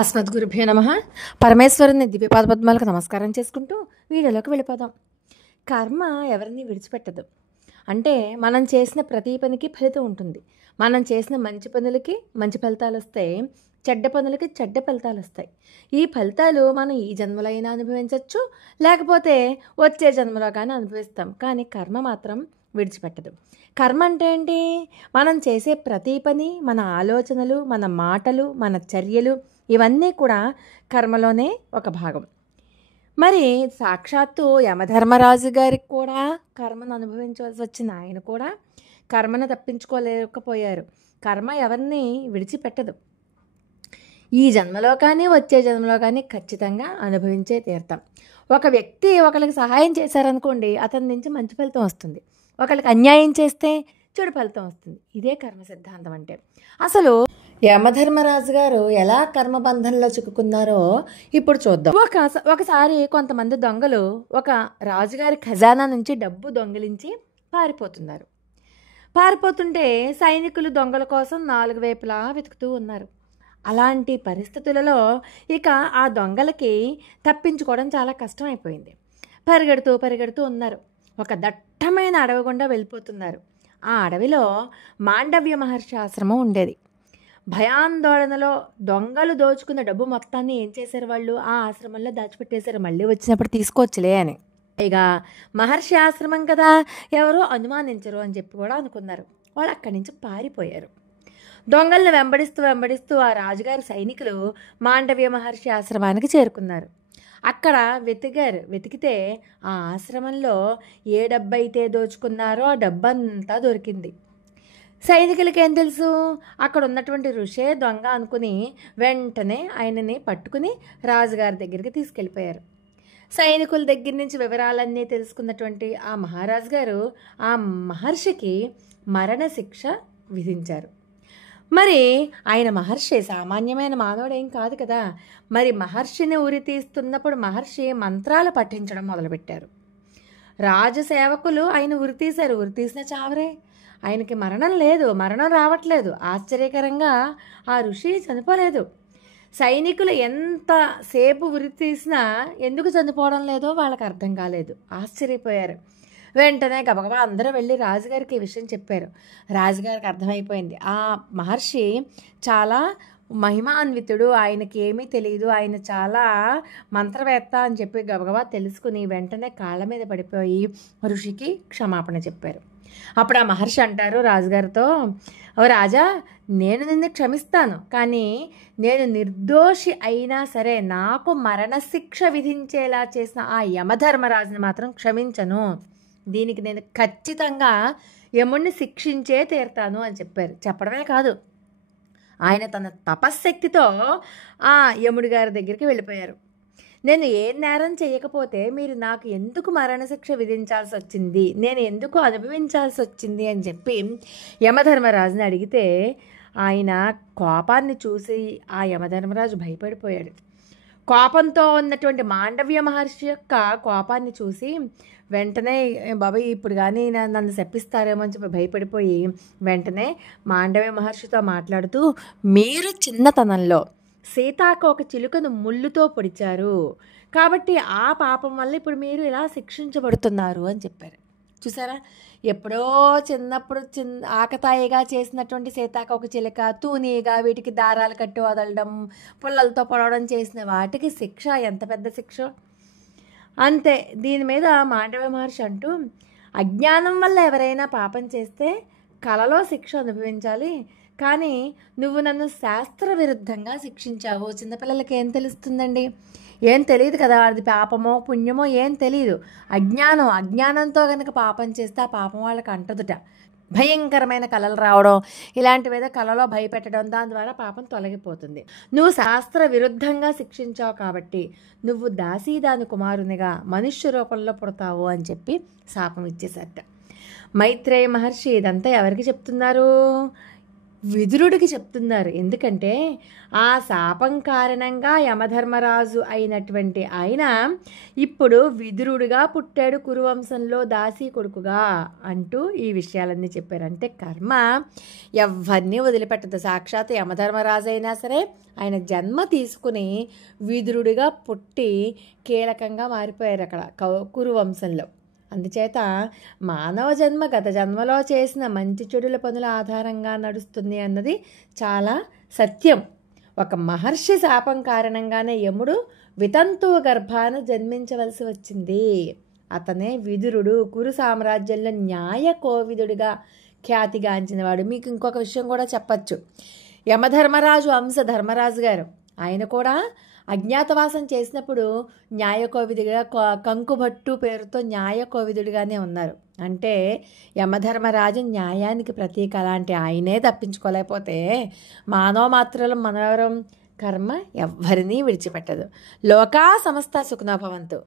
అస్మద్గురుభ్యో నమః. పరమేశ్వరుని దివ్యపాదపద్మాలకు నమస్కారం చేసుకుంటూ వీడియోలోకి వెళ్ళిపోదాం. కర్మ ఎవరిని విడిచిపెట్టదు. అంటే మనం చేసిన ప్రతి పనికి ఫలితం ఉంటుంది. మనం చేసిన మంచి పనులకి మంచి ఫలితాలు వస్తాయి, చెడ్డ పనులకి చెడ్డ ఫలితాలు వస్తాయి. ఈ ఫలితాలు మనం ఈ జన్మలో అయినా అనుభవించవచ్చు, లేకపోతే వచ్చే జన్మలో కానీ అనుభవిస్తాం. కానీ కర్మ మాత్రం విడిచిపెట్టదు. కర్మ అంటే ఏంటి? మనం చేసే ప్రతి పని, మన ఆలోచనలు, మన మాటలు, మన చర్యలు ఇవన్నీ కూడా కర్మలోనే ఒక భాగం. మరి సాక్షాత్తు యమధర్మరాజు గారికి కూడా కర్మను అనుభవించవలసి వచ్చిన ఆయన కూడా కర్మను తప్పించుకోలేకపోయారు. కర్మ ఎవరిని విడిచిపెట్టదు. ఈ జన్మలో కానీ వచ్చే జన్మలో కానీ ఖచ్చితంగా అనుభవించే తీరుతాం. ఒక వ్యక్తి ఒకరికి సహాయం చేశారనుకోండి, అతని నుంచి మంచి ఫలితం వస్తుంది. ఒకరికి అన్యాయం చేస్తే చెడు ఫలితం వస్తుంది. ఇదే కర్మ సిద్ధాంతం అంటే. అసలు యమధర్మరాజు గారు ఎలా కర్మబంధంలో చిక్కుకున్నారో ఇప్పుడు చూద్దాం. ఒకసారి కొంతమంది దొంగలు ఒక రాజుగారి ఖజానా నుంచి డబ్బు దొంగిలించి పారిపోతుంటే సైనికులు దొంగల కోసం 4 వైపులా వెతుకుతూ ఉన్నారు. అలాంటి పరిస్థితులలో ఇక ఆ దొంగలకి తప్పించుకోవడం చాలా కష్టమైపోయింది. పరిగెడుతూ ఉన్నారు. ఒక దట్టమైన అడవి గుండా వెళ్ళిపోతున్నారు. ఆ అడవిలో మాండవ్య మహర్షి ఆశ్రమం ఉండేది. భయాందోళనలో దొంగలు దోచుకున్న డబ్బు మొత్తాన్ని ఏం చేశారు? వాళ్ళు ఆ ఆశ్రమంలో దాచిపెట్టేశారు. మళ్ళీ వచ్చినప్పుడు తీసుకోవచ్చులే అని. పైగా మహర్షి ఆశ్రమం కదా, ఎవరో అనుమానించరు అని చెప్పి కూడా అనుకున్నారు. వాళ్ళు అక్కడి నుంచి పారిపోయారు. దొంగలను వెంబడిస్తూ ఆ రాజుగారి సైనికులు మాండవ్య మహర్షి ఆశ్రమానికి చేరుకున్నారు. అక్కడ వెతికితే ఆ ఆశ్రమంలో ఏ డబ్బైతే దోచుకున్నారో ఆ డబ్బంతా దొరికింది. సైనికులకి ఏం తెలుసు? అక్కడ ఉన్నటువంటి ఋషే దొంగ అనుకుని వెంటనే ఆయనని పట్టుకుని రాజుగారి దగ్గరికి తీసుకెళ్ళిపోయారు. సైనికుల దగ్గర నుంచి వివరాలన్నీ తెలుసుకున్నటువంటి ఆ మహారాజు గారు ఆ మహర్షికి మరణశిక్ష విధించారు. మరి ఆయన మహర్షి సామాన్యమైన మానవుడేం కాదు కదా. మరి మహర్షిని ఉరి తీస్తున్నప్పుడు మహర్షి మంత్రాలు పఠించడం మొదలుపెట్టారు. రాజసేవకులు ఆయన ఉరి తీసిన చావరే. ఆయనకి మరణం లేదు, మరణం రావట్లేదు. ఆశ్చర్యకరంగా ఆ ఋషి చనిపోలేదు. సైనికులు ఎంతసేపు ఉరి తీసినా ఎందుకు చనిపోవడం లేదో వాళ్ళకి అర్థం కాలేదు. ఆశ్చర్యపోయారు. వెంటనే గబగబా అందరూ వెళ్ళి రాజుగారికి ఈ విషయం చెప్పారు. రాజుగారికి అర్థమైపోయింది, ఆ మహర్షి చాలా మహిమాన్వితుడు, ఆయనకి ఏమీ తెలియదు, ఆయన చాలా మంత్రవేత్త అని చెప్పి గబగబా తెలుసుకుని వెంటనే కాళ్ళ మీద పడిపోయి ఋషికి క్షమాపణ చెప్పారు. అప్పుడు ఆ మహర్షి అంటారు రాజుగారితో, ఓ రాజా, నేను నిన్ను క్షమిస్తాను, కానీ నేను నిర్దోషి అయినా సరే నాకు మరణశిక్ష విధించేలా చేసిన ఆ యమధర్మరాజుని మాత్రం క్షమించను. దీనికి నేను ఖచ్చితంగా యముడిని శిక్షించే తీరుతాను అని చెప్పారు. చెప్పడమే కాదు, ఆయన తన తపశ్శక్తితో ఆ యముడి గారి దగ్గరికి వెళ్ళిపోయారు. నేను ఏ నేరం చేయకపోతే మీరు నాకు ఎందుకు మరణశిక్ష విధించాల్సి వచ్చింది, నేను ఎందుకు అనుభవించాల్సి వచ్చింది అని చెప్పి యమధర్మరాజుని అడిగితే ఆయన కోపాన్ని చూసి ఆ యమధర్మరాజు భయపడిపోయాడు. కోపంతో ఉన్నటువంటి మాండవ్య మహర్షి యొక్క కోపాన్ని చూసి వెంటనే బాబాయ్ ఇప్పుడు కానీ నన్ను శపిస్తారేమో అని చెప్పి భయపడిపోయి వెంటనే మాండవ్య మహర్షితో మాట్లాడుతూ, మీరు చిన్నతనంలో సీతాకు ఒక చిలుకను ముళ్ళుతో పొడిచారు, కాబట్టి ఆ పాపం వల్ల ఇప్పుడు మీరు ఇలా శిక్షించబడుతున్నారు అని చెప్పారు. చూసారా, ఎప్పుడో చిన్నప్పుడు ఆకతాయిగా చేసినటువంటి సీతాకు ఒక చిలుక, తూనీగా వీటికి దారాలు కట్టి వదలడం, పుల్లలతో పొడవడం చేసిన వాటికి శిక్ష ఎంత పెద్ద శిక్ష అంతే. దీని మీద మాండవ్య మహర్షి అంటూ, అజ్ఞానం వల్ల ఎవరైనా పాపం చేస్తే కలలో శిక్ష అనుభవించాలి, కానీ నువ్వు నన్ను శాస్త్ర విరుద్ధంగా శిక్షించావు. చిన్నపిల్లలకి ఏం తెలుస్తుందండి? ఏం తెలియదు కదా, అది పాపమో పుణ్యమో ఏం తెలియదు. అజ్ఞానంతో కనుక పాపం చేస్తే ఆ పాపం వాళ్ళకి అంటదుట. భయంకరమైన కళలు రావడం, ఇలాంటివేదో కళలో భయపెట్టడం, దాని ద్వారా పాపం తొలగిపోతుంది. నువ్వు శాస్త్ర విరుద్ధంగా శిక్షించావు కాబట్టి నువ్వు దాసీదాని కుమారునిగా మనుష్య రూపంలో పుడతావు అని చెప్పి శాపం ఇచ్చేసట. మైత్రేయ మహర్షి ఇదంతా ఎవరికి చెప్తున్నారు? విదురుడికి చెప్తున్నారు. ఎందుకంటే ఆ శాపం కారణంగా యమధర్మరాజు అయినటువంటి ఆయన ఇప్పుడు విదురుడిగా పుట్టాడు, కురువంశంలో దాసి కొడుకుగా అంటూ ఈ విషయాలన్నీ చెప్పారు. అంటే కర్మ ఎవరిని వదిలిపెట్టదు. సాక్షాత్ యమధర్మరాజు అయినా సరే ఆయన జన్మ తీసుకుని విదురుడిగా పుట్టి కీలకంగా మారిపోయారు అక్కడ కురువంశంలో. అందుచేత మానవ జన్మ గత జన్మలో చేసిన మంచి చెడుల పనుల ఆధారంగా నడుస్తుంది అన్నది చాలా సత్యం. ఒక మహర్షి శాపం కారణంగానే యముడు వితంతువు గర్భాన జన్మించవలసి వచ్చింది. అతనే విదురుడు, కురు సామ్రాజ్యంలో న్యాయ కోవిదుడిగా ఖ్యాతిగాంచినవాడు. మీకు ఇంకొక విషయం కూడా చెప్పచ్చు. యమధర్మరాజు అంశ ధర్మరాజు గారు ఆయన కూడా అజ్ఞాతవాసం చేసినప్పుడు న్యాయకోవిదుడిగా కంకుభట్టు పేరుతో న్యాయకోవిదుడిగానే ఉన్నారు. అంటే యమధర్మరాజు న్యాయానికి ప్రతీక. అలాంటి ఆయనే తప్పించుకోలేకపోతే మానవ మాత్రలు మనవరం కర్మ ఎవ్వరినీ విడిచిపెట్టదు. లోకా సమస్త సుఖనో భవంతు.